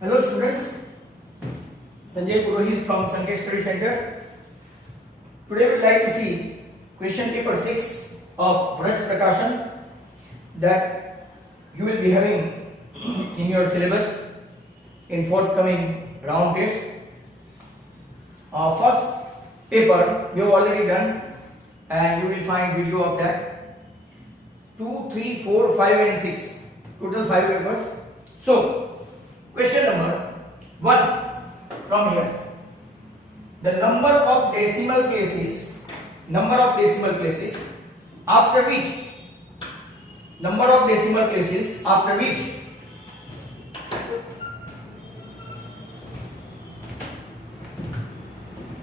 Hello students, Sanjay Purohit from Sankesh Study Center. Today we would like to see question paper 6 of Vraj Prakashan that you will be having in your syllabus in forthcoming round test. First paper we have already done and you will find video of that. 2, 3, 4, 5 and 6, total 5 papers. So question number 1 from here. The number of decimal places after which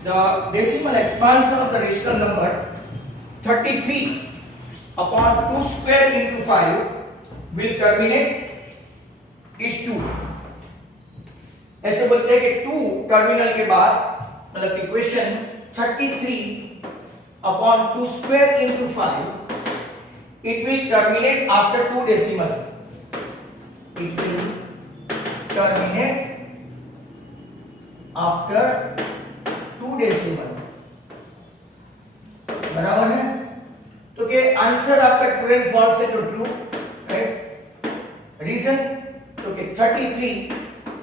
the decimal expansion of the rational number 33 upon 2 square into 5 will terminate is 2. ऐसे बोलते हैं कि 2 terminal के बाद मतलब कि question 33 upon 2 square into 5 it will terminate after 2 decimal. It will terminate after 2 decimal. बराबर है? तो के आंसर आपका ट्रू एंड फॉल्स है तो ट्रू, राइट? रीजन तो के 33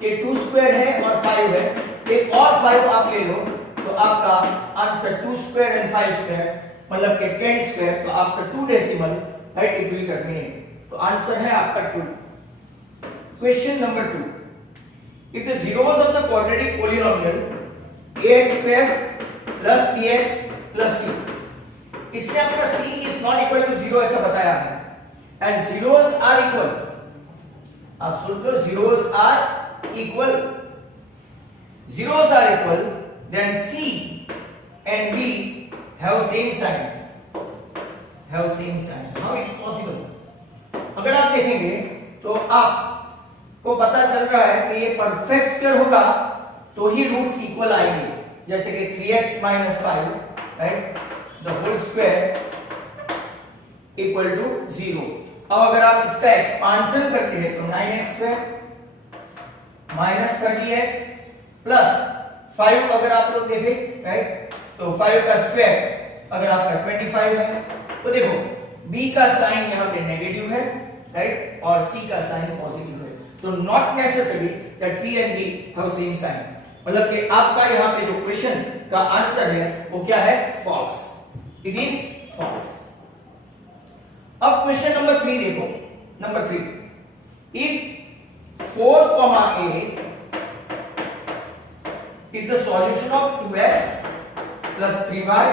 के 2 स्क्वायर है और 5 है, एक और 5 आप ले लो तो आपका आंसर 2 स्क्वायर एंड 5 स्क्वायर मतलब के 10 स्क्वायर, तो आपका 2 decimal, right, it will terminate. तो आंसर है आपका true. Question number 2. If the zeros of the quadratic polynomial ax square plus bx plus c, इसमें आपका c is not equal to 0 ऐसा बताया है and zeros are equal. आप सुन लो, zeros are equal, then c and b have same sign. How it possible? अगर आप देखेंगे तो आपको पता चल रहा है कि ये परफेक्ट स्क्वायर होगा तो ही रूट्स इक्वल आएंगे, जैसे कि 3x minus 5, right, the whole square equal to 0. अब अगर आप इसका एक्सपांशन करते हैं तो 9x square minus 30x plus 5 अगर आप लोग देखें, राइट, तो 5 का स्क्वायर अगर आपका 25 है तो देखो b का साइन यहाँ पे नेगेटिव है, राइट, और c का साइन पॉजिटिव है. तो not necessary that c and b have same sign, मतलब कि आपका यहाँ पे जो क्वेश्चन का आंसर है वो क्या है? फॉल्स. It is false. अब क्वेश्चन नंबर 3 देखो. Number 3, if 4, a is the solution of 2x plus 3y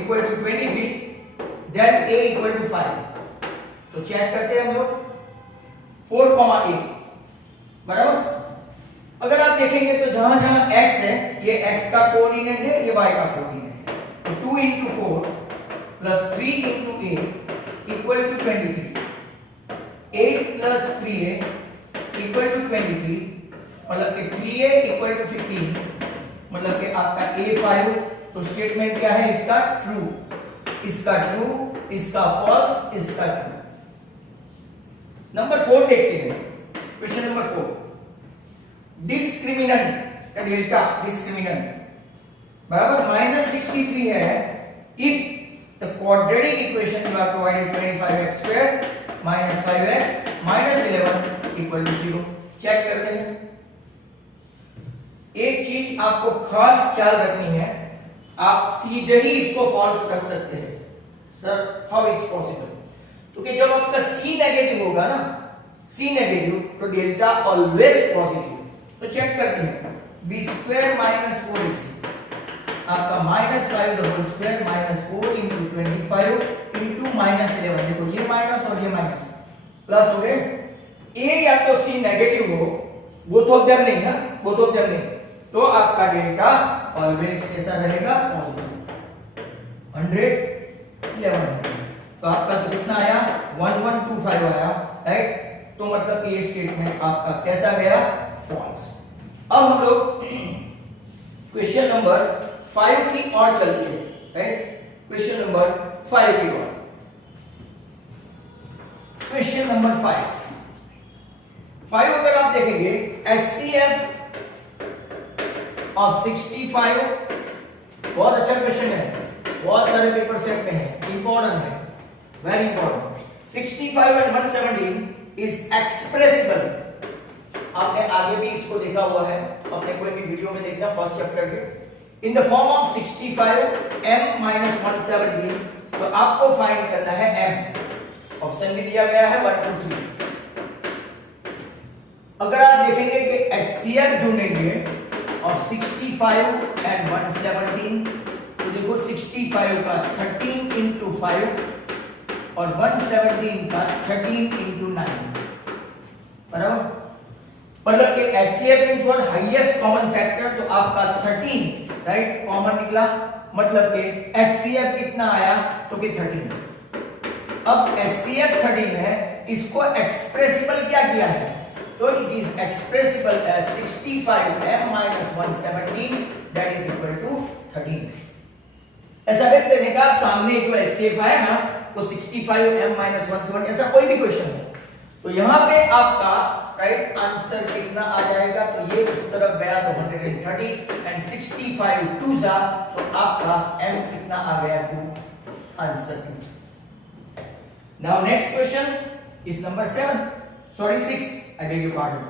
equal to 23, then a equal to 5. तो चेक करते हैं हम लोग. 4, a बराबर. अगर आप देखेंगे तो जहां जहां x है ये x का कोऑर्डिनेट है, ये y का कोऑर्डिनेट है. तो 2 into 4 plus 3 into a equal to 23. 8 plus 3a equal to 23, मतलब कि 3a equal to 15, मतलब कि आपका a5. तो स्टेटमेंट क्या है इसका? ट्रू. इसका ट्रू, इसका फॉल्स, इसका ट्रू. नंबर 4 देखते हैं. Question number 4. डिस्क्रिमिनेंट का डेल्टा, डिस्क्रिमिनेंट बराबर -63 है if the quadratic equation you are provided 25x square minus 5x minus 11 equal to 0. Check करते हैं. एक चीज आपको खास ख्याल रखनी है, आप सीधे ही इसको फॉल्स रख सकते हैं. Sir how it's possible? तो कि जब आपका c नेगेटिव होगा ना, c नेगेटिव, तो डेल्टा ऑलवेज पॉजिटिव. तो चेक करते हैं. b square minus 4ac आपका -5 the whole square -4 into 25 into -11. देखो ये माइनस और ये माइनस प्लस हो गए. a या तो c नेगेटिव हो, बोथ ऑफ देम नहीं है, बोथ ऑफ देम नहीं, तो आपका डेल्टा ऑलवेज कैसा रहेगा? पॉजिटिव. 111. तो आपका तो कितना आया? 1125 आया, राइट. तो मतलब कि ये स्टेटमेंट आपका कैसा गया? फॉल्स. अब हम लोग क्वेश्चन नंबर 5 की और चलते हैं, राइट. क्वेश्चन नंबर 5 की ओर. क्वेश्चन नंबर 5 अगर आप आप देखेंगे HCF ऑफ 65, बहुत अच्छा क्वेश्चन है, बहुत सारे पेपर सेट में है, इंपॉर्टेंट है, very important. 65 and 117 is expressible. आपने आगे भी इसको देखा हुआ है, अपने कोई भी वीडियो में देखना फर्स्ट चैप्टर के। In the form of 65 m minus 117, तो आपको फाइंड करना है m। ऑप्शन भी दिया गया है 1 2 3। अगर आप देखेंगे कि HCF ढूंढेंगे ऑफ 65 एंड 117, तो देखो 65 का 13 इंटू 5 और 117 का 13 इंटू 9, बराबर। मतलब कि HCF means what, highest common factor, तो आपका 13 राइट कॉमन निकला, मतलब कि HCF कितना आया, तो कि 13। अब HCF 13 है, इसको एक्सप्रेसिबल क्या किया है, तो it is expressible as 65 m minus 117 that is equal to 13। ऐसा व्यक्त देने का सामने जो HCF आया ना, वो 65 m minus 117, ऐसा कोई भी क्वेश्चन है, तो यहां पे आपका राइट आंसर कितना आ जाएगा, तो ये उस तरफ गया तो 130 एंड 65 2 जा, तो आपका m कितना आ गया, 2, answer 2। Now next question is number 7, sorry 6, I beg your pardon.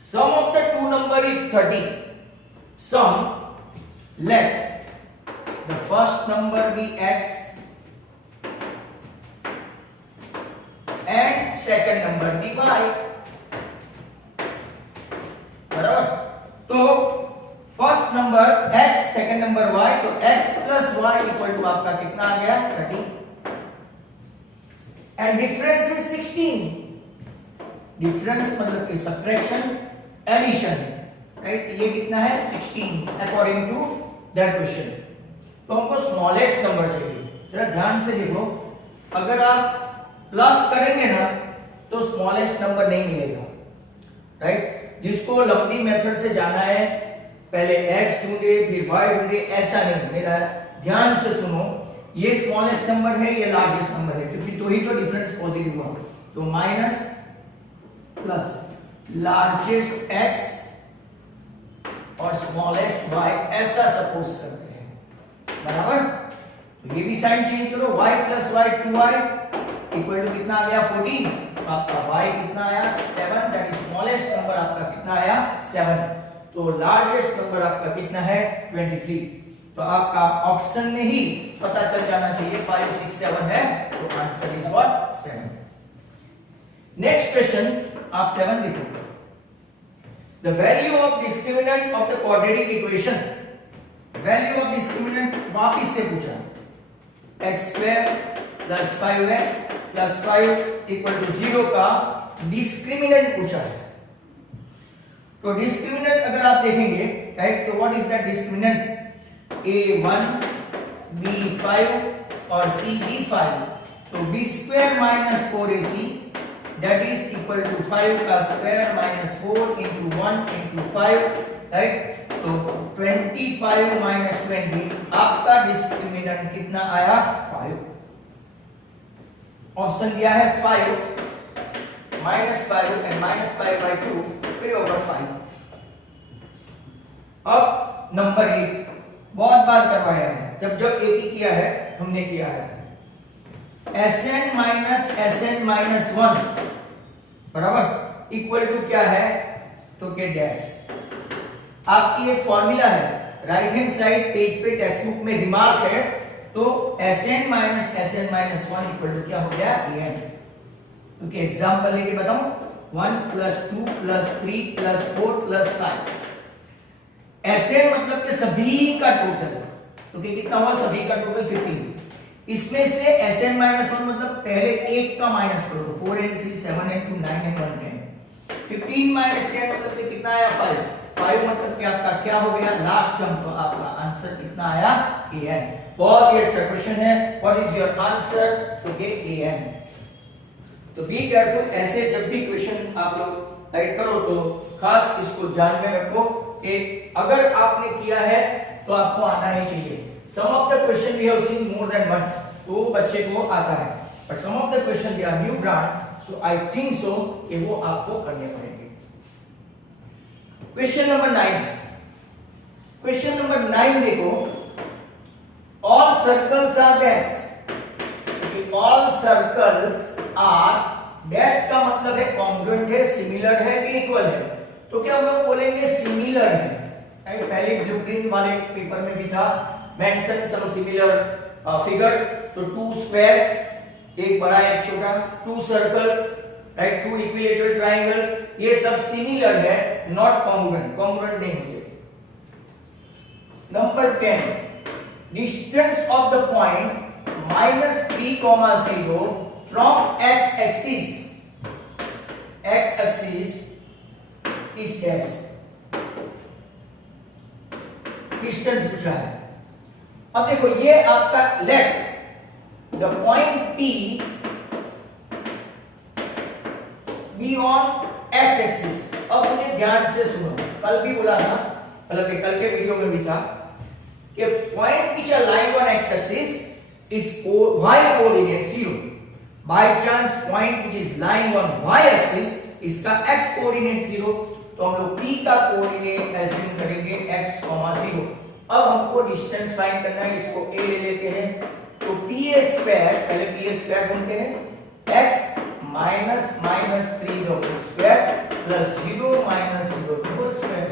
Sum of the two number is 30. Sum, let the first number be x and second number be y, बराबर। तो first number x, second number y, तो x plus y equal to आपका कितना आ गया, 30, and difference is 16। Difference मतलब कि subtraction, addition, right, ये कितना है 16 अकॉर्डिंग टू दैट क्वेश्चन। तो हमको स्मॉलेस्ट नंबर चाहिए, जरा ध्यान से देखो, अगर आप प्लस करेंगे ना तो स्मॉलेस्ट नंबर नहीं मिलेगा, राइट। जिसको लंबी मेथड से जाना है, पहले x ढूंढे फिर y ढूंढे, ऐसा नहीं, मेरा ध्यान से सुनो, ये स्मॉलेस्ट नंबर है, ये लार्जेस्ट नंबर है, क्योंकि तो ही तो डिफरेंस पॉजिटिव हुआ, तो माइनस प्लस लार्जेस्ट x और स्मॉलेस्ट y, ऐसा सपोज करते हैं, बराबर। तो ये भी साइन चेंज करो, y plus y 2y equal to कितना आ गया 14, आपका y कितना आया 7, दैट इज स्मॉलेस्ट नंबर आपका कितना आया 7, तो लार्जेस्ट नंबर आपका कितना है 23। तो आपका ऑप्शन में ही पता चल जाना चाहिए 5 6 7 है, तो answer is what 7। Next question आप 7 देखो, the value of discriminant of the quadratic equation, value of discriminant वापिस से पूछा, x square plus 5x plus 5 equal to 0 का डिस्क्रिमिनेंट पूछा है। तो डिस्क्रिमिनेंट अगर आप देखेंगे, राइट, तो what is that discriminant, a1 b5 और c b5, तो b square minus 4ac that is equal to 5 का square minus 4 into 1 into 5, right, तो 25 माइनस 20, आपका डिस्क्रिमिनेंट कितना आया 5। ऑप्शन दिया है 5 माइनस 5 एंड माइनस 5 by 2 पे ओवर 5। अब नंबर 8 बहुत बार करवाया है, जब एपी किया है हमने किया है, Sn माइनस 1 बराबर इक्वल टू क्या है, तो के डैश। आपकी एक फॉर्मूला है, राइट हैंड साइड पेज पे टेक्स्ट बुक में रिमार्क है, तो Sn माइनस 1 इक्वल टू क्या हो गया An। क्योंकि एग्जांपल लेके बताऊं, 1 plus 2 plus 3 plus 4 plus 5, Sn मतलब के सभी का टोटल, तो कितना हुआ सभी का टोटल 15। इसमें से Sn माइनस 1 मतलब पहले एक का माइनस करो, तो 4 and 3 7 and 2 9 and 1 10, 15 माइनस 10 मतलब कि कितना आया 5 मतलब कि आपका क्या हो गया लास्ट टर्म, तो आपका आंसर कितना आया An। बहुत ही अच्छा क्वेश्चन है, व्हाट इज योर आंसर, तो गेट An। तो बी केयरफुल, ऐसे जब भी क्वेश्चन आप लोग राइट करो तो खास इसको ध्यान में रखो कि अगर आपने किया है तो आपको आना ही चाहिए। Some of the question we have seen more than once, तो बच्चे को आता है, but some of the question they are new brand, so I think so कि वो आपको करने पड़ेंगे। क्वेश्चन नंबर 9, क्वेश्चन नंबर 9 देखो, all circles are dash, all circles are dash का मतलब है कॉन्ग्रुएंट है, सिमिलर है, इक्वल है। तो क्या हम लोग बोलेंगे सिमिलर है, पहले ब्लूप्रिंट वाले पेपर में भी था, मेंशन सम सिमिलर फिगर्स। तो टू स्क्वायर्स, एक बड़ा एक छोटा, two circles, right, two equilateral triangles, ये सब सिमिलर है, नॉट कॉन्ग्रुएंट, कॉन्ग्रुएंट नहीं होते। Number 10, distance of the point -3,0 from x axis, x axis is dash, distance पूछा है। अब देखो ये आपका let the point P be on x axis. अब मुझे ध्यान से सुनो, कल भी बोला था, मतलब कल के वीडियो में भी था कि point which are lying on x axis is y coordinate 0। By chance point which is lying on y axis, इसका x कोऑर्डिनेट 0, तो हम लोग P का कोऑर्डिनेट एज्यूम करेंगे x, 0। अब हमको डिस्टेंस फाइंड करना है, इसको a ले लेते हैं। तो pa स्क्वायर, पहले pa स्क्वायर ढूंढते हैं, x minus minus 3 the whole square plus 0 minus 0 the whole square.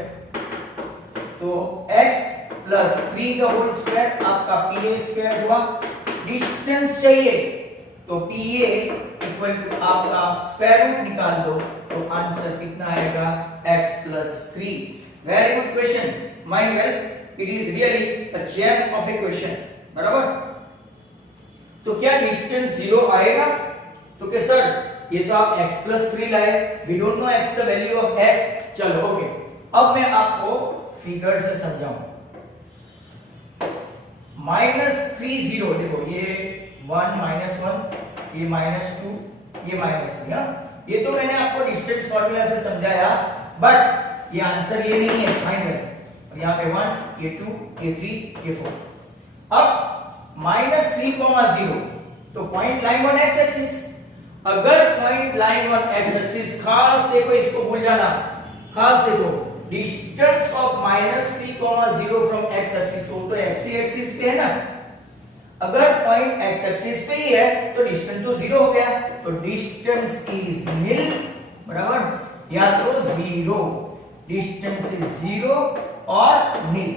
तो x plus 3 the whole square आपका pa स्क्वायर हुआ। डिस्टेंस चाहिए तो pa इक्वल टू आपका स्क्वायर रूट निकाल दो, तो आंसर कितना आएगा, x plus 3। Very good question, mind well, it is really a gem of a question, बराबर। तो क्या डिस्टेंस 0 आएगा? तो क्या सर ये तो आप x प्लस 3 लाए, we don't know x the value of x। चलो ओके, अब मैं आपको फिगर से समझाऊं। -3,0, देखो ये 1 -1, ये -2, ये -3, ये तो मैंने आपको डिस्टेंस फार्मूला से समझाया, बट ये आंसर ये नहीं है, माइंड में, यहाँ पे 1, ये 2, ये 3, ये 4। अब -3,0, तो point lying on x axis. अगर point lying on x axis, खास देखो, इसको भूल जाना, खास देखो, distance of -3,0 from x axis, तो x एक्सिस पे है ना। अगर पॉइंट x एक्सिस पे ही है तो डिस्टेंस तो 0 हो गया, तो डिस्टेंस इज निल, बराबर, या तो 0, डिस्टेंस इज 0 और निल।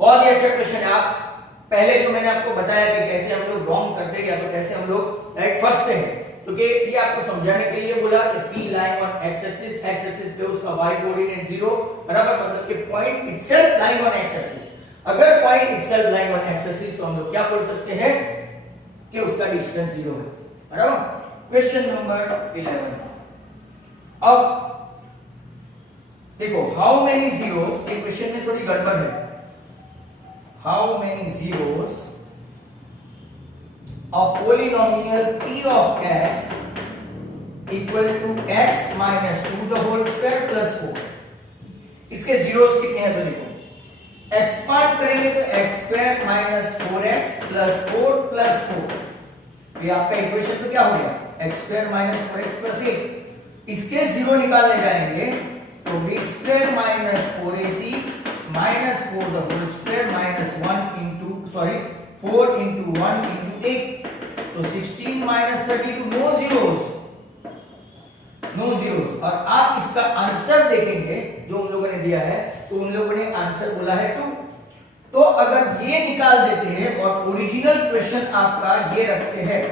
बहुत ही अच्छा क्वेश्चन है। आप पहले तो मैंने आपको बताया कि कैसे हम लोग रॉन्ग करते हैं, या तो कैसे हम लोग राइट फंसते हैं, क्योंकि ये आपको समझाने के लिए बोला कि P lying on x axis पे उसका y कोऑर्डिनेट 0, बराबर, मतलब कि point itself lying on x axis. अगर point itself lying on x axis, तो हम लोग क्या बोल सकते हैं कि उसका डिस्टेंस 0 है, बराबर। क्वेश्चन नंबर 11, अब देखो, हाउ मेनी जीरोस, ये क्वेश्चन में थोड़ी गड़बड़ है। How many zeros of polynomial p of x equal to x minus 2 the whole square plus 4। इसके जीरोस कितने हैं तो देखो, एक्सपांड करेंगे तो x square minus 4x plus 4 plus 4, तो ये आपका इक्वेशन तो क्या हो गया, x square minus 4x plus 8। इसके जीरो निकालने जाएंगे तो b square minus 4ac minus 4 the whole square minus 1 into 4 into 1 into 8, तो 16 minus 32, no zeros, no zeros. और आप इसका आंसर देखेंगे जो उन लोगों ने दिया है, तो उन लोगों ने आंसर बोला है 2। तो अगर ये निकाल देते हैं और ओरिजिनल क्वेश्चन आपका ये रखते हैं,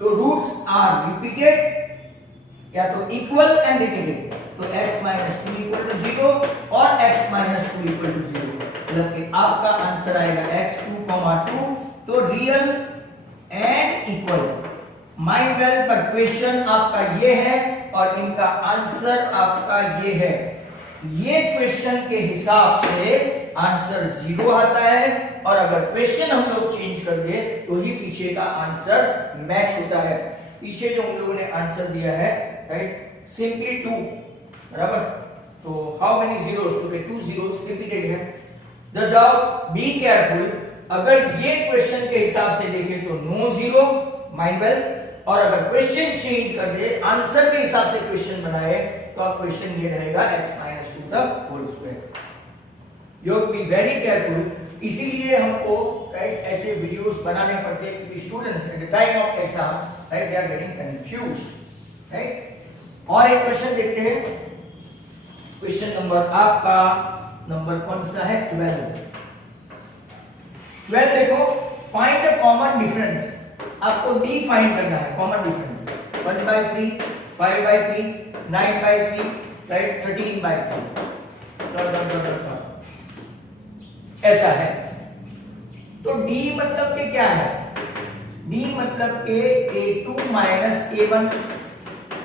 तो रूट्स आर रिपीटेड या तो इक्वल एंड रिपीटेड, तो x minus 2 equal to 0 और x minus 2 equal to 0, मतलब कि आपका आंसर आएगा x 2,2, तो real and equal. Mind well, पर क्वेश्चन आपका ये है और इनका आंसर आपका ये है। ये क्वेश्चन के हिसाब से आंसर 0 आता है, और अगर क्वेश्चन हम लोग चेंज कर दे तो ही पीछे का आंसर मैच होता है। पीछे जो हम लोगों ने आंसर दिया है, राइट, सिंपली 2, बराबर। तो हाउ मेनी जीरोस, तो 2 जीरोस रिपीटेड है। दस आओ, बी केयरफुल, अगर ये क्वेश्चन के हिसाब से देखें तो नो जीरो, माइंड वेल, और अगर क्वेश्चन चेंज कर दे, आंसर के हिसाब से क्वेश्चन बनाए, तो आप क्वेश्चन ये रहेगा x - 2 the whole square. You have to be very careful. इसीलिए हमको राइट ऐसे वीडियोस बनाने पड़ते हैं क्योंकि students at the time of exam right they are getting confused, right. और एक क्वेश्चन देखते हैं। क्वेश्चन नंबर आपका नंबर कौन सा है? 12। 12 देखो, फाइंड द कॉमन डिफरेंस। आपको डी फाइंड करना है, कॉमन डिफरेंस 1/3, 5/3, 9/3, राइट 13/3 ऐसा है। तो डी मतलब के क्या है? डी मतलब के a2 minus a1,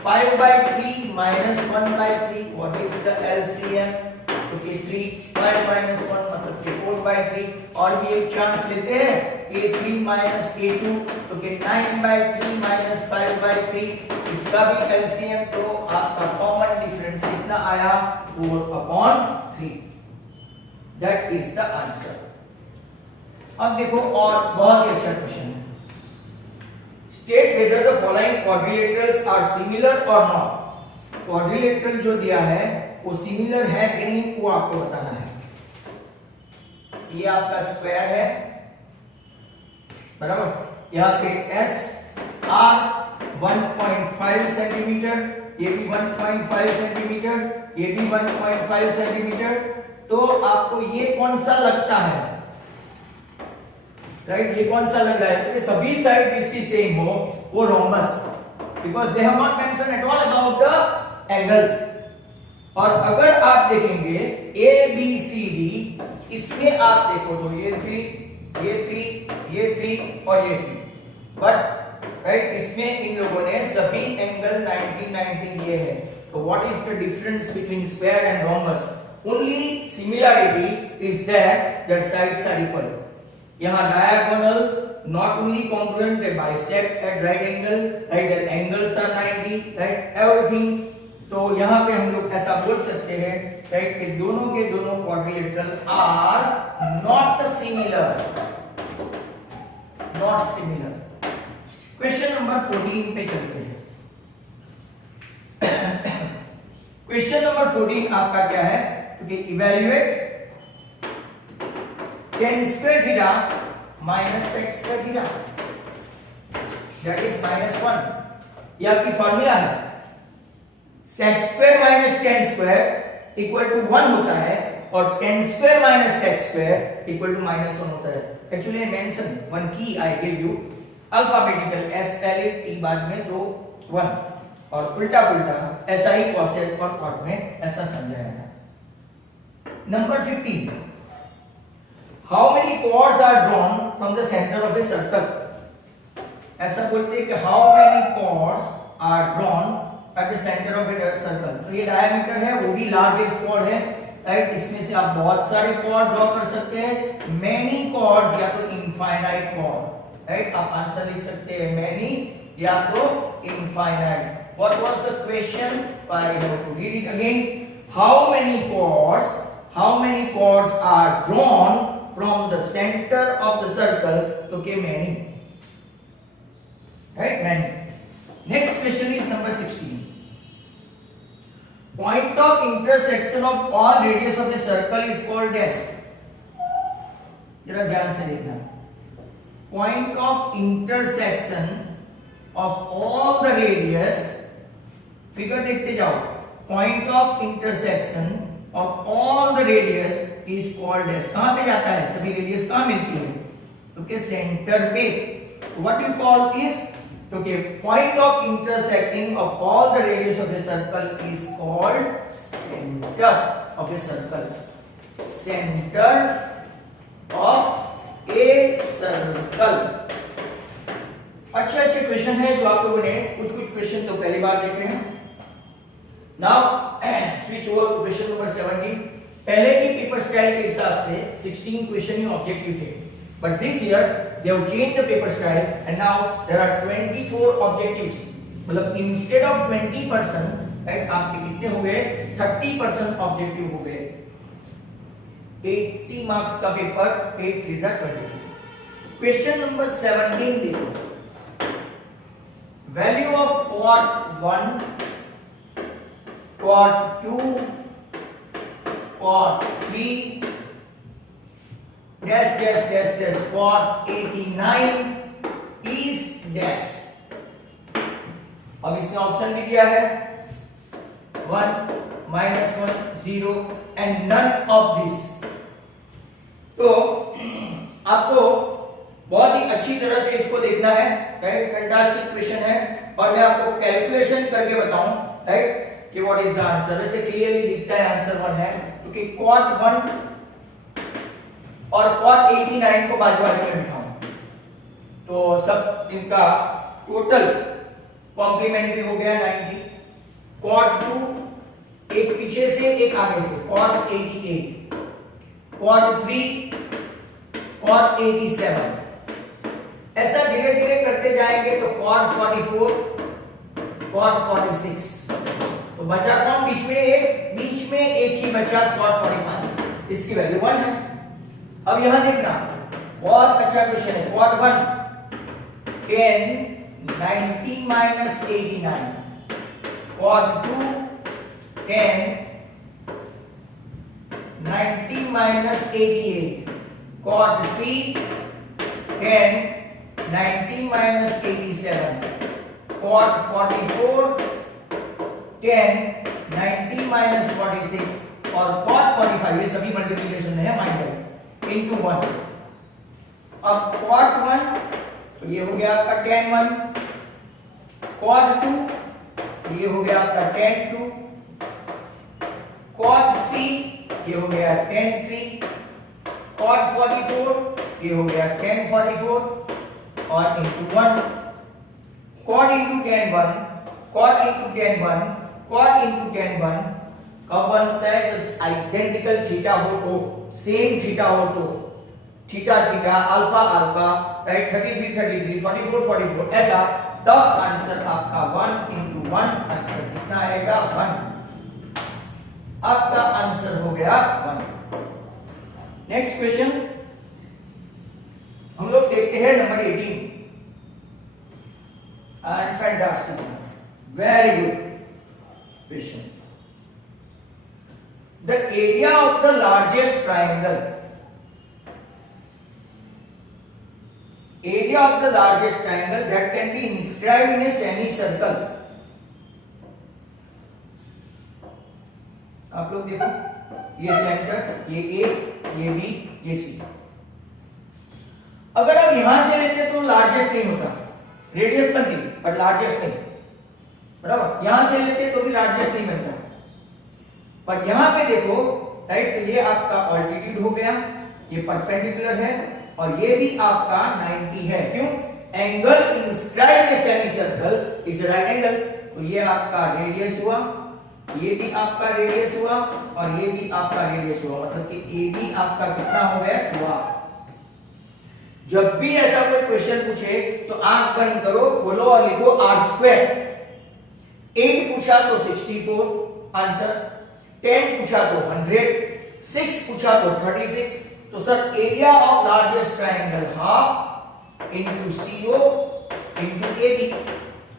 5/3 minus 1/3, what is the LCM? तो a3, 5 माइनस 1 मतलब के 4/3, और भी एक चांस लेते हैं a3 माइनस a2, तो के 9/3 माइनस 5/3, इसका भी LCM, तो आपका कॉमन डिफरेंस कितना आया? 4/3। That is the answer. अब देखो और बहुत ही अच्छा क्वेश्चन है। State whether the following quadrilaterals are similar और नॉट। क्वाड्रिलेटरल जो दिया है वो सिमिलर है कि नहीं वो आपको बताना है। ये आपका स्क्वायर है, बराबर। यहाँ पे एस आर 1.5 सेंटीमीटर, ये भी 1.5 सेंटीमीटर, ये भी 1.5 सेंटीमीटर। तो आपको ये कौन सा लगता है? राइट, ये कौन सा लग रहा है? क्योंकि सभी साइड जिसकी सेम हो वो rhombus, because they have not mention at all about the angles. और अगर आप देखेंगे ए बी सी डी, इसमें आप देखो तो ये 3, ये 3, ये 3 और ये 3, बट राइट इसमें इन लोगों ने सभी एंगल 90-90 लिए है। तो what is the difference between square and rhombus? Only similarity is that sides are equal. यहाँ diagonal not only congruent, they bisect at right angle, right, their angles are 90, right, everything। तो यहाँ पे हम लोग ऐसा बोल सकते हैं राइट कि दोनों के दोनों quadrilateral are not similar, not similar. Question number 14 पे चलते हैं। क्वेश्चन नंबर 14 आपका क्या है? क्योंकि evaluate tan square theta minus sec square theta, that is -1। ये आपकी फार्मूला है। sec square minus tan square equal to 1 होता है और tan square minus sec square equal to -1 होता है। एक्चुअली मेंशन वन की I give you alphabetical s पहले t बाद में, तो 1 और उल्टा पुल्टा ऐसा ही कॉसेक और कॉट में ऐसा समझाया था। Number 15, How many chords are drawn from the center of a circle? ऐसा बोलते हैं कि how many chords are drawn at the center of a circle। तो ये डायमीटर है, वो भी लार्जेस्ट chord है, राइट। इसमें से आप बहुत सारे chord ड्रॉ कर सकते हैं, many chords या तो infinite chord, राइट। आप आंसर लिख सकते हैं many या तो infinite। What was the question? I have to read it again. How many chords are drawn from the center of the circle? Okay, many, right, many। Next question is number 16. Point of intersection of all radius of a circle is called dash। जरा ध्यान से देखना। Point of intersection of all the radius, figure देखते जाओ। Point of intersection of all the radius is called as, कहां पे जाता है? सभी रेडियस कहां मिलती है? तो के सेंटर पे। What do you call this? तो के point of intersecting of all the radius of a circle is called center of a circle। Center of a circle। अच्छे क्वेश्चन है जो आप लोगों ने कुछ क्वेश्चन तो पहली बार देखे हैं। Now switch over to question number 17। पहले की पेपर स्टाइल के हिसाब से 16 क्वेश्चन ही ऑब्जेक्टिव थे, but this year they have changed the paper style and now there are 24 objectives. मतलब इंस्टेड ऑफ 20%, राइट, आपके कितने हो गए? 30% ऑब्जेक्टिव हो गए। 80 मार्क्स का पेपर 8 3 22। क्वेश्चन नंबर 17 देखो। Value of quad 1, quad 2, quad 3, dash dash dash dash quad 89 is dash. अब इसने ऑप्शन भी दिया है 1, -1, 0 एंड नन ऑफ दिस। तो आपको बहुत ही अच्छी तरह से इसको देखना है, राइट। फैंटास्टिक क्वेश्चन है और मैं आपको कैलकुलेशन करके बताऊं, राइट, कि व्हाट इज द आंसर। वैसे क्लियरली दिखता है आंसर 1 है, क्योंकि क्वाड 1 और क्वाड 89 को बाजू बाजू में बिठाऊं तो सब इनका टोटल कॉम्प्लीमेंट्री हो गया 90। क्वाड 2 एक पीछे से एक आगे से, क्वाड 88, क्वाड 3 क्वाड 87। ऐसा धीरे धीरे करते जाएंगे तो क्वाड 44, क्वाड 46। तो बचा कौन बीच में? बीच में एक ही बचा क्वाड 45, इसकी वैल्यू 1 है। अब यहां देखना, बहुत अच्छा क्वेश्चन है। Quad 1 10 90 minus 89, quad 2 10 90 minus 88, quad 3 10 90 minus 87, quad 44 10 90 minus 46 और quad 45, ये सभी मल्टीप्लिकेशन में है माइंड इनटू 1। अब quad 1 तो ये हो गया आपका 10 1, क्वाड 2 ये हो गया आपका 10 2, क्वाड 3 ये हो गया 10 3, क्वाड 44 ये हो गया 10 44 और into 1। Quad into 10 1, quad into 10 1, quad into 10 1। कब 1 होता है? जब आइडेंटिकल थीटा हो तो, सेम थीटा हो तो, theta theta alpha alpha, right, 33 33 44 44 ऐसा, तब आंसर आपका 1 इनटू 1 आंसर कितना आएगा? 1। आपका आंसर हो गया 1। नेक्स्ट क्वेश्चन हम लोग देखते हैं number 18 and fantastic, very good question. The area of the largest triangle, area of the largest triangle that can be inscribed in a semicircle। आप लोग देखो, ये सेंटर, ये A, ये B, ये C। अगर आप यहां से लेते तो लार्जेस्ट नहीं होता, रेडियस बनती बट लार्जेस्ट नहीं, बराबर। यहां से लेते तो भी लार्जेस्ट नहीं बनता, बट यहां पे देखो, राइट, तो ये आपका ऑल्टीट्यूड हो गया, ये परपेंडिकुलर है और ये भी आपका 90 है। क्यों? Angle inscribed semi circle is right angle, तो ये आपका रेडियस हुआ, ये भी आपका रेडियस हुआ और ये भी आपका रेडियस हुआ, मतलब कि ए भी आपका कितना हो गया? 2r। जब भी ऐसा कोई क्वेश्चन पूछे तो आंख बंद करो, खोलो और लिखो r²। 8 पूछा तो 64 आंसर, 10 पूछा तो 100, 6 पूछा तो 36। तो sir area of largest triangle half into CO into AB,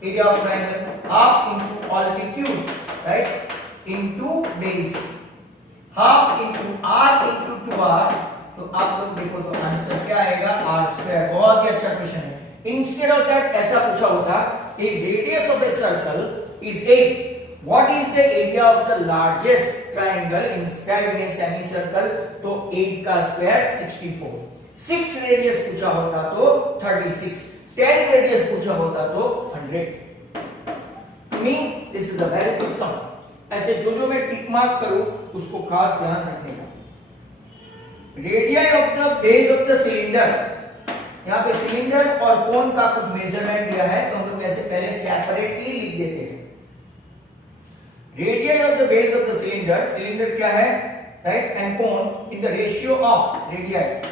area of triangle half into altitude, right, into base, half into r into 2r। तो आप लोग देखो तो आंसर क्या आएगा? r²। बहुत ही अच्छा क्वेश्चन है। इंस्टेड ऑफ दैट ऐसा पूछा होता, a radius of a circle is 8, what is the area of the largest triangle inscribed in a semicircle? तो 8 का स्क्वायर 64। 6 रेडियस पूछा होता तो 36, 10 रेडियस पूछा होता तो 100। To me this is a very good sum. ऐसे जो मैं टिक मार्क करूं उसको खास ध्यान रखने का। Radius of the base of the cylinder, यहां पे सिलेंडर और कोन का कुछ मेजरमेंट दिया है तो हम लोग ऐसे पहले सेपरेटली लिख देते हैं। Radius of the base of the cylinder, cylinder क्या है, right, and cone in the ratio of radius,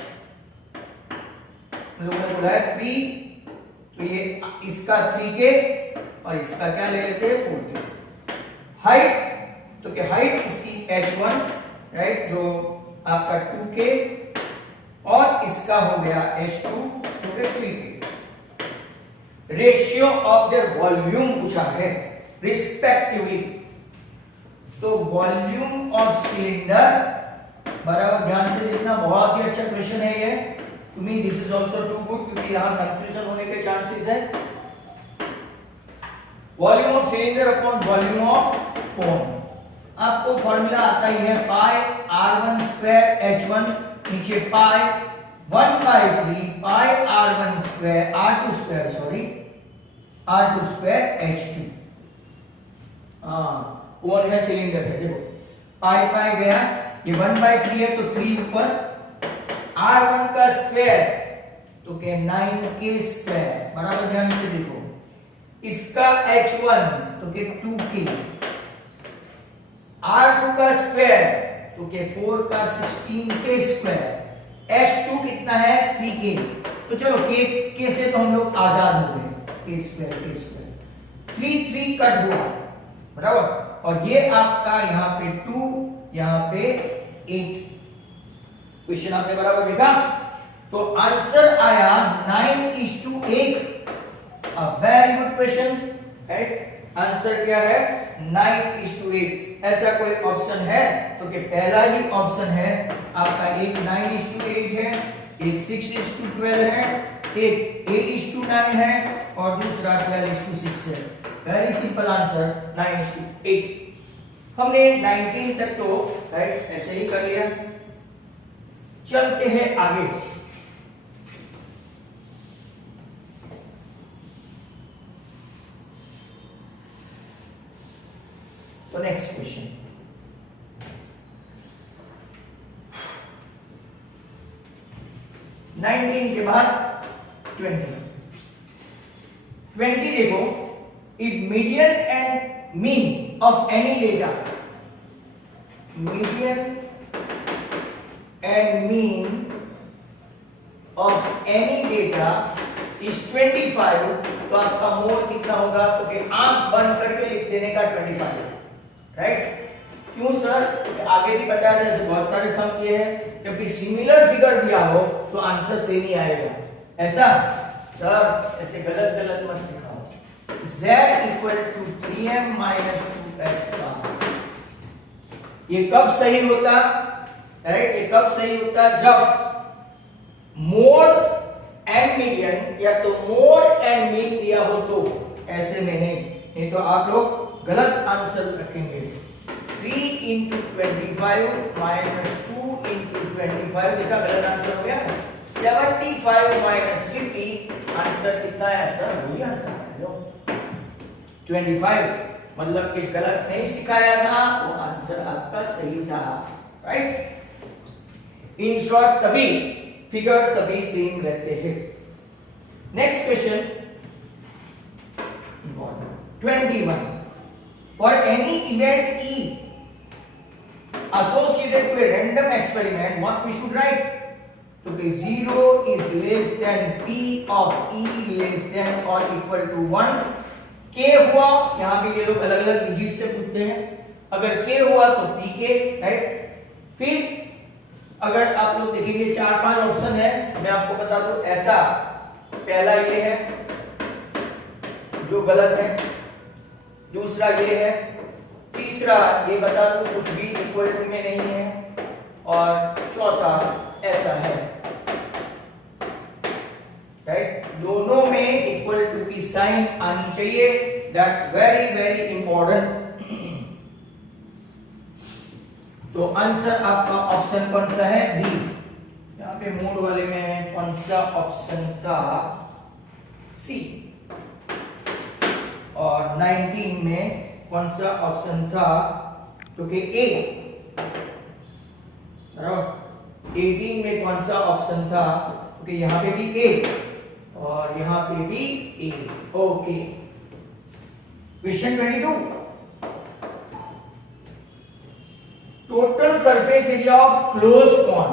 हम लोगों ने बोला है 3, तो ये इसका 3k और इसका क्या ले लेते हैं 4k। हाइट, तो क्या हाइट इसकी h1, राइट, जो आपका 2k और इसका हो गया h2 जो कि 3k। Ratio of their volume पूछा है रिस्पेक्टिवली। तो वॉल्यूम ऑफ सिलेंडर, बराबर ध्यान से देखना, बहुत ही अच्छा क्वेश्चन है ये। To me this is also too good, क्योंकि यहां कंफ्यूजन होने के चांसेस है। Volume of cylinder upon volume of cone, आपको फॉर्मूला आता ही है, पाई r1 स्क्वायर h1 नीचे पाई 1/3 पाई r1 square r2 square sorry r2 square h2। कोन है, सिलेंडर है, देखो पाई पाई गया, ये 1/3 है तो 3 ऊपर, r1 का स्क्वायर तो के 9k स्क्वायर, बराबर ध्यान से देखो, इसका h1 तो के 2k, r2 का स्क्वायर तो के 4 का 16k स्क्वायर, h2 कितना है 3k। तो चलो k से तो हम लोग आजाद हो गए, k स्क्वायर 3 कट हुआ, बराबर, और ये आपका यहाँ पे 2 यहाँ पे 8। क्वेश्चन आपने बराबर देखा, तो आंसर आया 9:8। अ very good question, right. Answer क्या है 9:8। ऐसा कोई ऑप्शन है तो कि पहला ही ऑप्शन है आपका, एक 9:8 है, एक 6:12 है, एक 8:9 है और दूसरा 12:6 है। Very simple answer 9:8। हमने 19 तक तो राइट ऐसे ही कर लिया। चलते हैं आगे। तो नेक्स्ट क्वेश्चन, नाइनटीन के बाद 20 देखो, if median and mean of any data, median and mean of any data is 25, तो आपका मोड कितना होगा, तो कि आंख बंद करके लिख देने का 25, राइट। क्यों सर, आगे भी बताया जैसे बहुत सारे सम किए हैं, क्योंकि सिमिलर फिगर दिया हो तो आंसर सेम ही आएगा। ऐसा सर ऐसे गलत गलत मत सिखाओ। z equal to 3m minus 2x का, ये कब सही होता, राइट, ये कब सही होता, जब मोड एंड मीडियन या तो मोड एंड मीन दिया हो तो, ऐसे में नहीं तो आप लोग गलत आंसर रखेंगे। 3 into 25 minus 2 into 25 लिखा, गलत आंसर हो गया। 75 minus 50 आंसर कितना है सर, वही आंसर है लो 25, मतलब कि गलत नहीं सिखाया था, वो आंसर आपका सही था, राइट। इन शॉर्ट तभी फिगर सभी सेम रहते हैं। Next question 21, for any event E associated to a random experiment, what we should write? तो कि 0 is less than P of E less than or equal to 1। K हुआ, यहाँ पे ये लोग अलग अलग डिजिट से पूछते हैं, अगर K हुआ तो PK, राइट। फिर अगर आप लोग देखेंगे 4-5 ऑप्शन है, मैं आपको बता दूं, ऐसा पहला ये है जो गलत है, दूसरा ये है, तीसरा ये बता दूं कुछ भी इक्वल टू में नहीं है, और चौथा ऐसा है, राइट। दोनों में इक्वल टू की साइन आनी चाहिए, दैट्स वेरी वेरी इंपॉर्टेंट। तो आंसर आपका ऑप्शन कौन सा है, डी। यहाँ पे मोड वाले में कौन सा ऑप्शन था, सी। और 19 में कौन सा ऑप्शन था, तो कि ए, बराबर। 18 में कौन सा ऑप्शन था, तो कि यहाँ पे भी ए और यहाँ पे भी A, okay. Question 22, total surface area of close cone,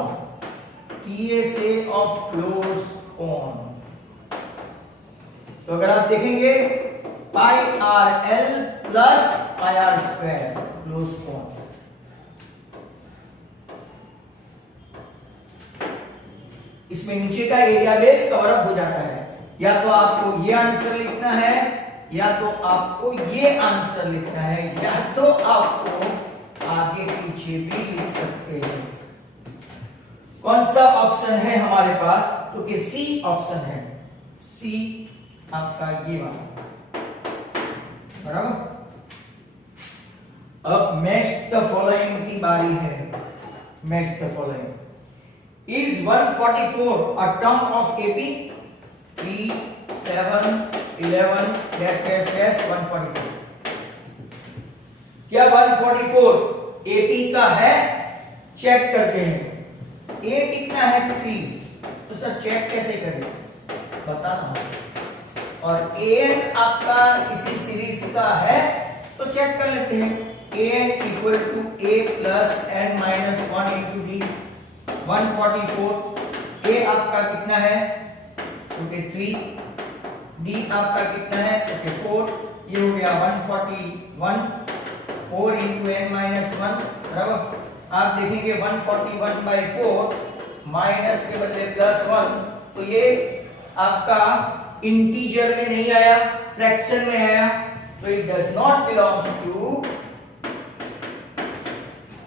TSA of close cone. तो अगर आप देखेंगे pi r l plus pi r square close cone, इसमें नीचे का एरिया बेस कवर अप हो जाता है, या तो आपको ये आंसर लिखना है, या तो आपको ये आंसर लिखना है, या तो आपको आगे पीछे भी लिख सकते हैं। कौन सा ऑप्शन है हमारे पास? तो कि सी ऑप्शन है, सी आपका ये वाला, बराबर। अब मैच द फॉलोइंग की बारी है। Match the following. Is 144 a term of AP? 3 7 11 dash dash dash 144। क्या 144 एपी का है? चेक करते हैं। ए कितना है? 3। तो सर चेक कैसे करें? बताना हूं। और एन आपका इसी सीरीज का है तो चेक कर लेते हैं। N equal to a plus n minus 1 into d. 144 a आपका कितना है? ओके 3। डी आपका कितना है? ओके 4। ये हो गया 141 4 इंटू एन माइनस 1, बराबर। आप देखेंगे 141/4 माइनस के बदले +1, तो ये आपका इंटीजर में नहीं आया, फ्रैक्शन में आया, तो it does not belongs to,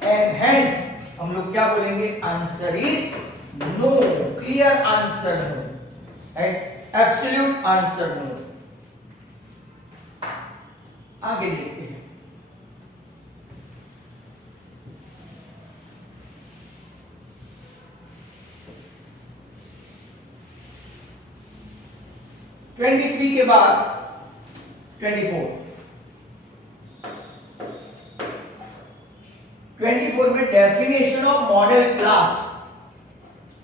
and hence हम लोग क्या बोलेंगे? Answer is no. Clear answer no, right? Absolute answer no. आगे देखते हैं। (23) के बाद 24। 24 में डेफिनेशन ऑफ मॉडल क्लास।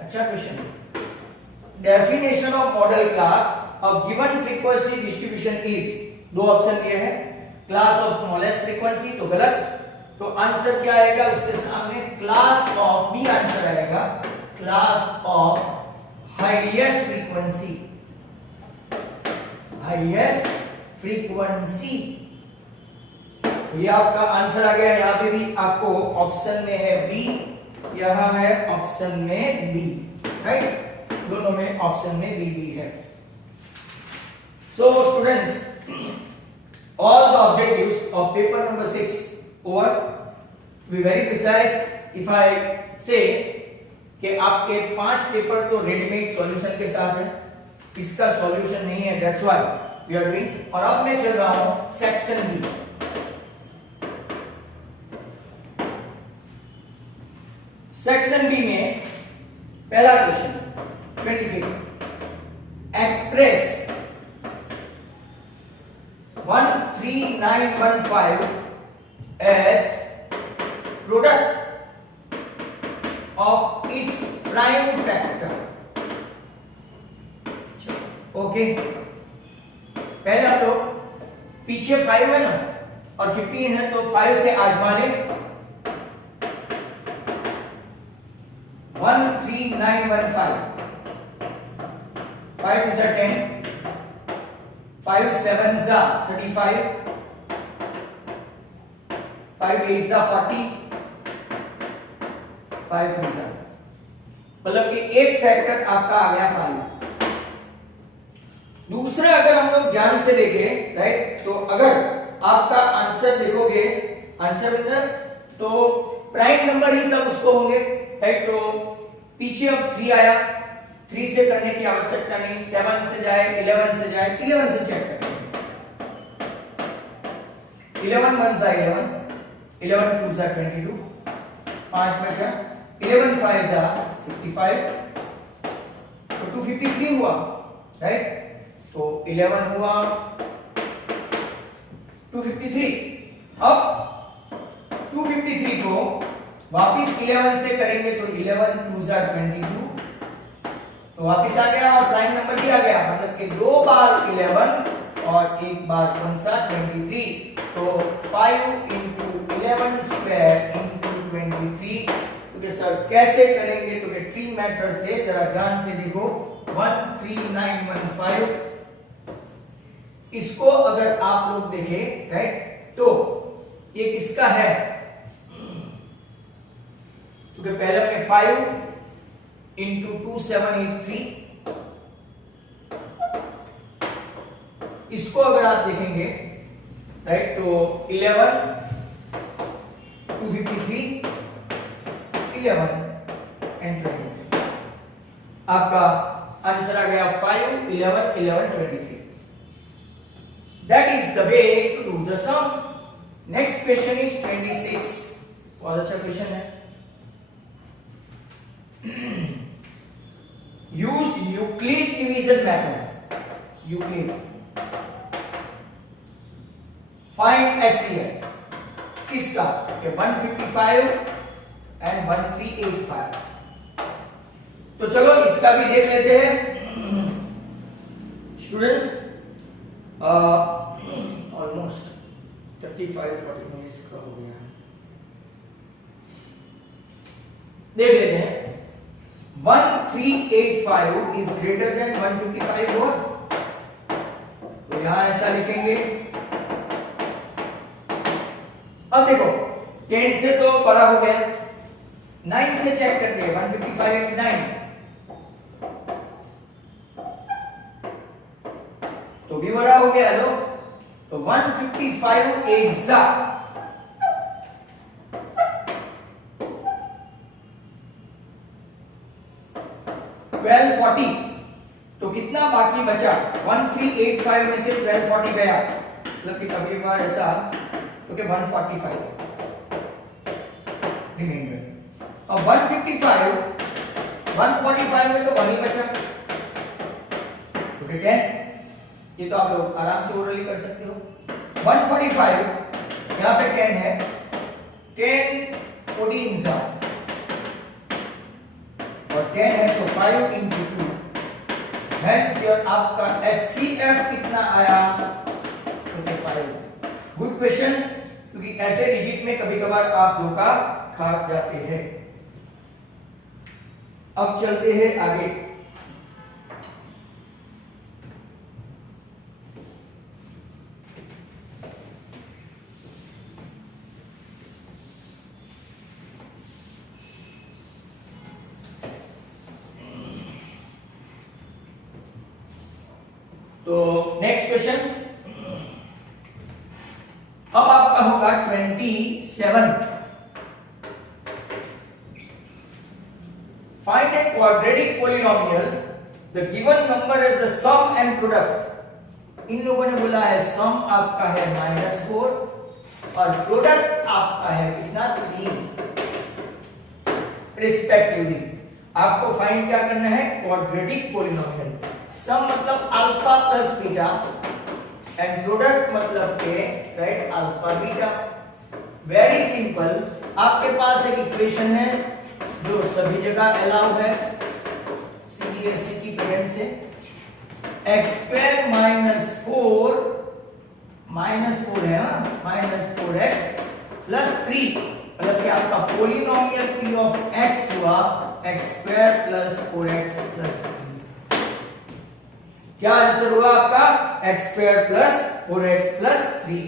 अच्छा question. Definition of model class of given frequency distribution is, दो ऑप्शन दिए हैं। क्लास ऑफ स्मॉलेस्ट फ्रीक्वेंसी तो गलत, तो आंसर क्या आएगा? उसके सामने क्लास ऑफ, बी आंसर आएगा, class of highest frequency. Highest frequency, ये आपका आंसर आ गया। यहां पे भी आपको ऑप्शन में है बी, यहां है ऑप्शन में बी, राइट? दोनों में ऑप्शन में बी है। So students, all the objectives of paper number 6 over. Be very precise if I से कि आपके 5 पेपर तो रेडीमेड सॉल्यूशन के साथ है, इसका सॉल्यूशन नहीं है, that's why we are doing. और अब मैं चल रहा हूं सेक्शन बी। सेक्शन बी में पहला question 25, express 13915 as product of its prime factor. Okay, पहला तो पीछे 5 है ना और 15 है, तो 5 से आजमा ले। 13915, 5 is 10, 5 7s are 35, 5 8s are 40, 5 3s are, मतलब कि एक फैक्टर आपका आ गया 5। दूसरा अगर हम लोग ध्यान से देखें, राइट, तो अगर आपका आंसर देखोगे, आंसर अंदर तो प्राइम नंबर ही सब उसको होंगे, राइट? तो पीछे अब 3 आया, 3 से करने की आवश्यकता नहीं, 7 से जाए, 11 से जाए, 11 से चेक करें। 11 1 जा 11, 11 2 जा 22, 5 में जा 11 5 जा 55, तो 253 हुआ, राइट? तो 11 हुआ 253। अब 253 को वापिस 11 से करेंगे तो 11 2 जा 22, तो वापिस आ गया और प्राइम नंबर भी आ गया, मतलब कि 2 बार 11 और 1 बार कौन सा 23, तो 5 into 11 square into 23। तो सर कैसे करेंगे? तो ट्री मेथड से, जरा ध्यान से देखो, 13915 इसको अगर आप लोग देखें, राइट, तो ये किसका है? क्योंकि पहले हमने 5 into 2783 इसको अगर आप देखेंगे राइट तो 11 253 11 एंड 23 आपका आंसर आ गया 5 11 11 23. That is the way to do the sum. Next question is 26. बहुत अच्छा क्वेश्चन है. Use Euclid division method. Euclid. Find HCF. किसका? के 155 and 1385. तो चलो इसका भी देख लेते हैं. स्टूडेंट्स ऑलमोस्ट 35-40 मिनट्स का हो गया. देख लेते हैं. 1385 इज ग्रेटर देन 155 और तो यहां ऐसा लिखेंगे. अब देखो 10 से तो बड़ा हो गया, 9 से चेक करते हैं. 155 into 9 तो भी बड़ा हो गया. लो तो 155 एग्जैक्ट 1240. तो कितना बाकी बचा? 1385 में से 1240 गया, मतलब कि कभी बार ऐसा तो कि 145 रिमाइंडर. अब 145 में तो 1 ही बचा तो 10. ये तो आप लोग आराम से ओरली कर सकते हो. 145 यहाँ पे 10 है. 10 14 और 10 है तो 5 into 2. Hence your आपका HCF कितना आया? 25. गुड क्वेश्चन, क्योंकि ऐसे डिजिट में कभी कभार आप धोखा खा जाते हैं. अब चलते हैं आगे. तो नेक्स्ट क्वेश्चन अब आपका होगा 27. Find a quadratic polynomial, the given number is the sum and product. इन लोगों ने बोला है सम आपका है -4 और प्रोडक्ट आपका है कितना? 3 रिस्पेक्टिवली. आपको फाइंड क्या करना है? Quadratic polynomial. सम मतलब alpha plus beta and product मतलब के right alpha beta. Very simple. आपके पास एक इक्वेशन है जो सभी जगह अलाउ है सीबीएसई की पेरेंट से. x² -4 है -4x प्लस 3 मतलब कि आपका पॉलिनोमियल p ऑफ x हुआ x² + 4x + 3. क्या आंसर हुआ आपका? x² + 4x + 3.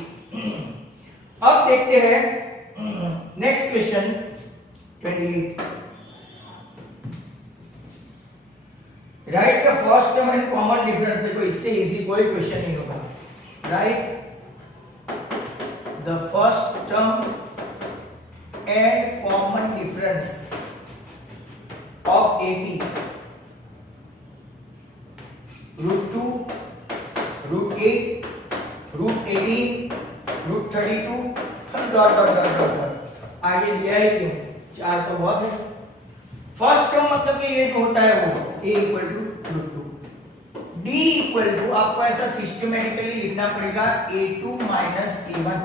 अब देखते हैं next question 28. Right the first term and common difference. देखो इससे इजी कोई क्वेश्चन नहीं होगा. Right the first term and common difference of 80 √2 √8 √18 √32 dot आगे दिया है क्यों? 4 तो बहुत है. फर्स्ट टर्म मतलब कि ये जो होता है वो a = √2. d = आपको ऐसा सिस्टमैटिकली लिखना पड़ेगा a2 - a1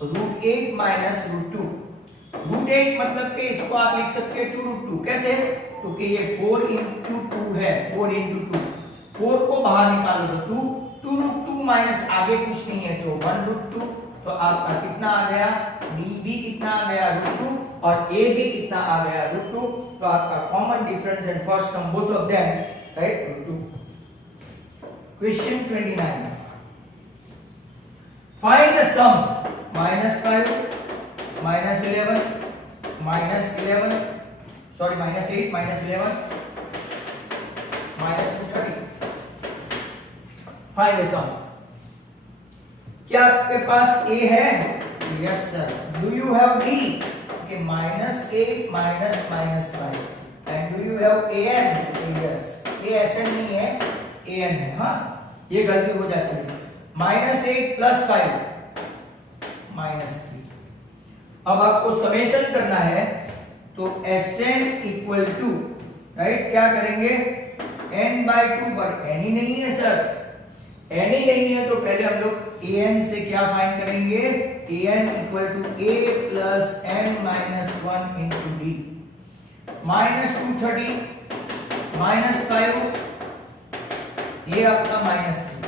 √8 - √2. √8 मतलब कि इसको आप लिख सकते हैं 2 √2. कैसे? क्योंकि ये 4 into 2 है. 4 into 2 4 को बाहर निकालो तो 2 √2 माइनस आगे कुछ नहीं है तो 1 √2. तो आपका कितना आ गया? d भी कितना आ गया? √2 और a भी कितना आ गया? √2. तो आपका common difference and first term both of them right √2. Question 29. Find the sum -5 -11 -11 sorry -8 -11 -230. Find the sum. क्या आपके पास a है? Yes sir. Do you have d? okay, minus a minus minus 5 and do you have an? Yes. ये SN नहीं है, an है. हाँ, ये गलती हो जाती है. Minus 8 plus 5 minus 3. अब आपको समेशन करना है तो SN इक्वल टू, राइट, क्या करेंगे? n by 2, बट n ही नहीं है सर. n ही नहीं है तो पहले हम लोग an से क्या फाइंड करेंगे? an equal to a plus n minus 1 into D. Minus 230 minus 5, ये आपका माइनस 3,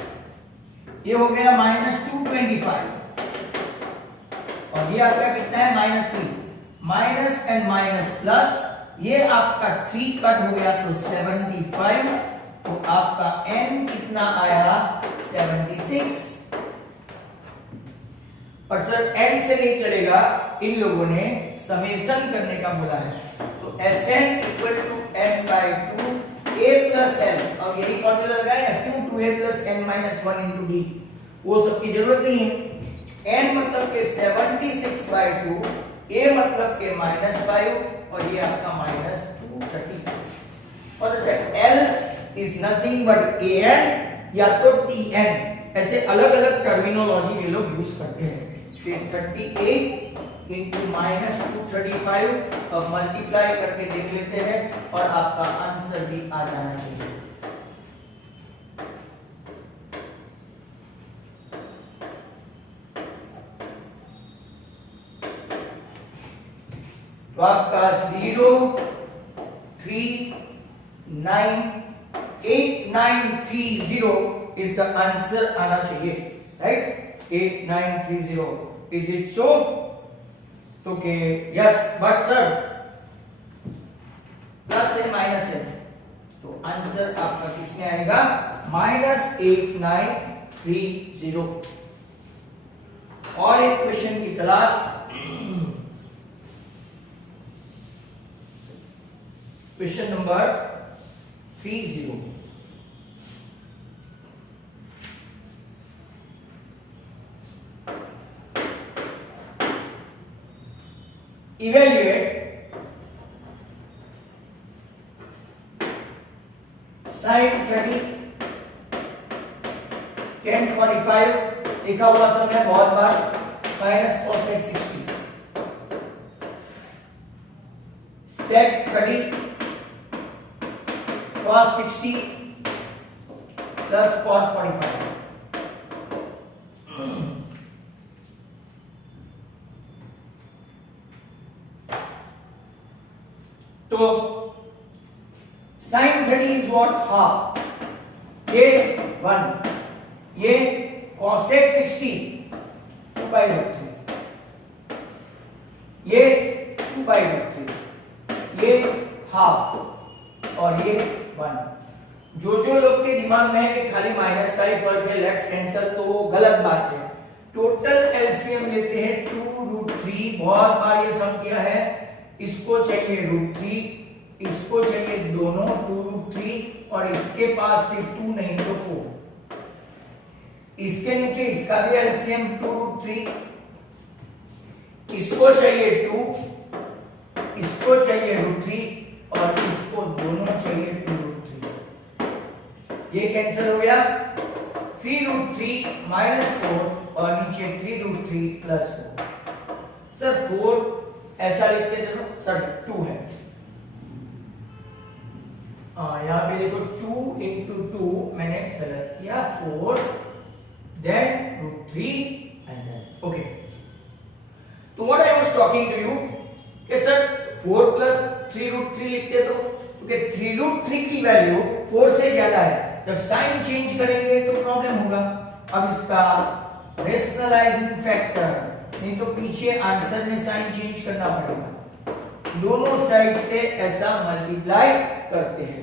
ये हो गया माइनस 225 और ये आपका कितना है? Minus 3. Minus and minus plus, ये आपका 3 कट हो गया तो 75, तो आपका n कितना आया? 76. पर सर n से नहीं चलेगा, इन लोगों ने समेशन करने का बोला है. तो Sn equal to n by 2 a plus l. अब यही फॉर्मूला लगाए ना, क्यों? 2a plus n minus 1 into D. वो सबकी जरूरत नहीं है. n मतलब के 76 बाई 2, a मतलब के माइनस 5 और ये आपका माइनस 230. और अच्छा, l is nothing but an या तो tn. ऐसे अलग अलग टर्मिनोलॉजी ये लोग यूज करते हैं. 38 इंटू माइनस 235. अब मल्टीप्लाई करके देख लेते हैं और आपका आंसर भी आ जाना चाहिए. तो आपका 8930 इज द आंसर आना चाहिए, right? 8930. Is it so? Okay, yes. But sir plus है माइनस है, तो आंसर आपका किसमें आएगा? माइनस 8930. और एक क्वेश्चन की class, question number 30. Evaluate sin 30 1045 लिखा हुआ समय बहुत बार, minus cosec 60 sec 30 cos 60 plus cot 45. तो sin 30 is what? हाफ. ये 1, ये cosec 60 2 by root 3, ये 2 by root 3, ये हाफ और ये 1. जो लोग के दिमाग में है कि खाली माइनस का ही फर्क है, लेट्स कैंसल, तो वो गलत बात है. टोटल एलसीएम लेते हैं 2√3. बहुत बार ये सम किया है. इसको चाहिए √3, इसको चाहिए दोनों 2√3 और इसके पास से 2 नहीं तो 4. इसके नीचे इसका भी एलसीएम 2√3, इसको चाहिए 2, इसको चाहिए √3 और इसको दोनों चाहिए 2√3. ये कैंसिल हो गया. 3√3 माइनस 4 और नीचे 3√3 प्लस 4. सर 4 ऐसा लिखते थे तो सर 2 है. यहाँ पे देखो 2 इंटू 2 मैंने गलत किया. 4 देन √3 एंड देन ओके. तो what I was talking to you कि सर 4 प्लस 3√3 लिखते तो, क्योंकि 3√3 की वैल्यू 4 से ज्यादा है. जब साइन चेंज करेंगे तो प्रॉब्लम होगा. अब इसका रेशनलाइजिंग फैक्टर, नहीं तो पीछे आंसर में साइन चेंज करना पड़ेगा. दोनों साइड से ऐसा मल्टीप्लाई करते हैं.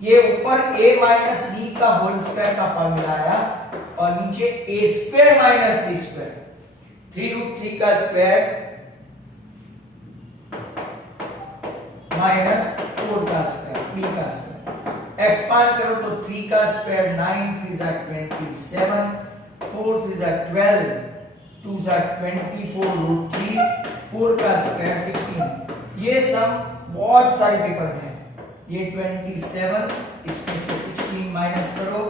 ये ऊपर a माइनस b का होल स्क्वायर का फॉर्मूला आया और नीचे a square minus b square. 3√3 का स्क्वायर माइनस 4 का स्क्वायर, b का स्क्वायर. एक्सपांड करो तो 3 का स्क्वायर 9 3 जा 27, 4 3 जा 12, 2 जा 24 रूट 3, 4 का स्क्वायर 16। ये सम बहुत सारे पेपर में है। ये 27, इसमें से 16 माइनस करो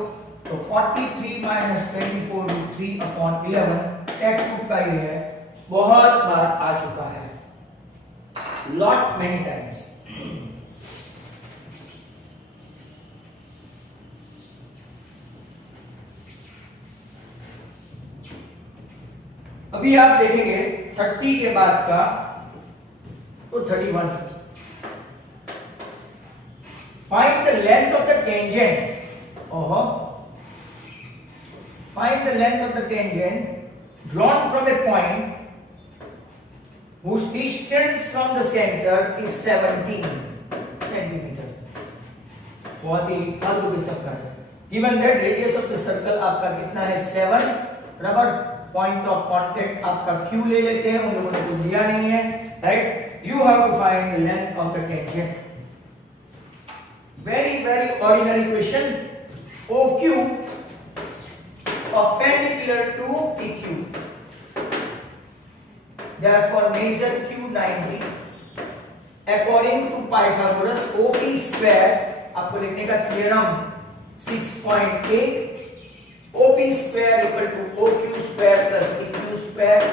तो 43 minus 24 root 3 upon 11 text book का ही है, बहुत बार आ चुका है, लॉट मेनी टाइम्स। अभी आप देखेंगे 30 के बाद का तो 31। Find the length of the tangent. ओहो, find the length of the tangent drawn from a point whose distance from the center is 17 centimeter। बहुत ही फालतू के सब है। Given that radius of the circle आपका कितना है 7, रबर पॉइंट ऑफ कांटेक्ट आपका Q ले लेते हैं, उन लोगों ने तो दिया नहीं है, right. You have to find the length of the tangent. very ordinary question। OQ perpendicular to PQ, therefore measure Q 90 according to Pythagoras। OP square आपको लिखने का theorem 6.8, OP square equal to OQ square plus PQ square।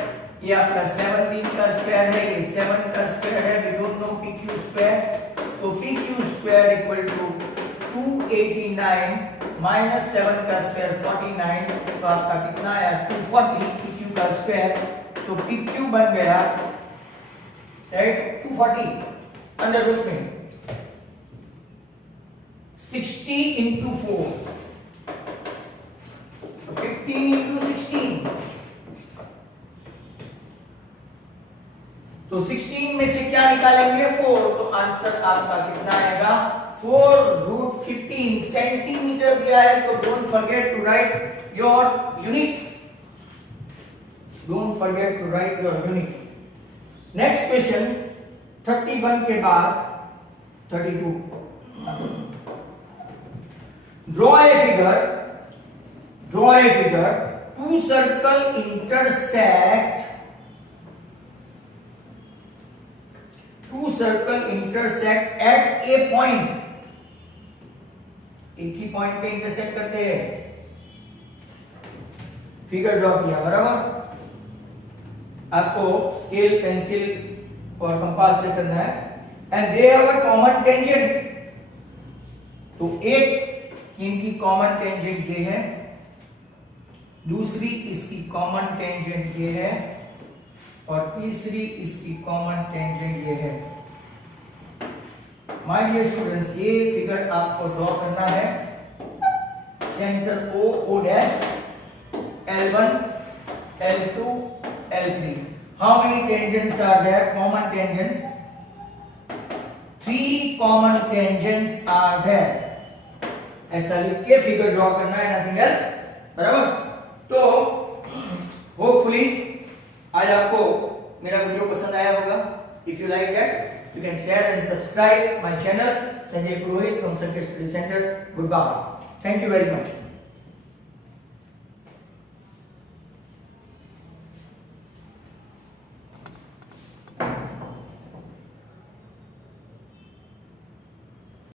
ये आपका 17 का square है, ये 7 का square है, we don't know PQ square, तो PQ square equal to 289 minus 7 का स्क्वायर 49, तो आपका कितना आया 240 PQ का स्क्वायर। तो PQ बन गया, राइट, 240 अंडर रूट में 60 into 4, 15 into 16, तो 16 में से क्या निकालेंगे 4, तो आंसर आपका कितना आएगा 4 रूट 15 सेंटीमीटर दिया है। तो don't forget to write your unit, don't forget to write your unit. Next question 31 के बाद 32। Draw a figure, two circle intersect at a point। एक ही पॉइंट पे इंटरसेक्ट करते हैं। फिगर ड्रॉ किया, बराबर। आपको स्केल, पेंसिल और कंपास से करना है। And they have a common tangent, तो एक इनकी कॉमन टेंजेंट ये है, दूसरी इसकी कॉमन टेंजेंट ये है, और तीसरी इसकी कॉमन टेंजेंट ये है। माय डियर स्टूडेंट्स, ये फिगर आपको ड्रॉ करना है। Centre O dash, L1, L2, L3। How many tangents are there? Common tangents 3 common tangents are there. ऐसा लिख के फिगर ड्रॉ करना है, नथिंग एल्स, बराबर। तो होपफुली आज आपको मेरा वीडियो पसंद आया होगा। If you like that you can share and subscribe my channel Sanjay Purohit from Sanket study centre. Goodbye, thank you very much.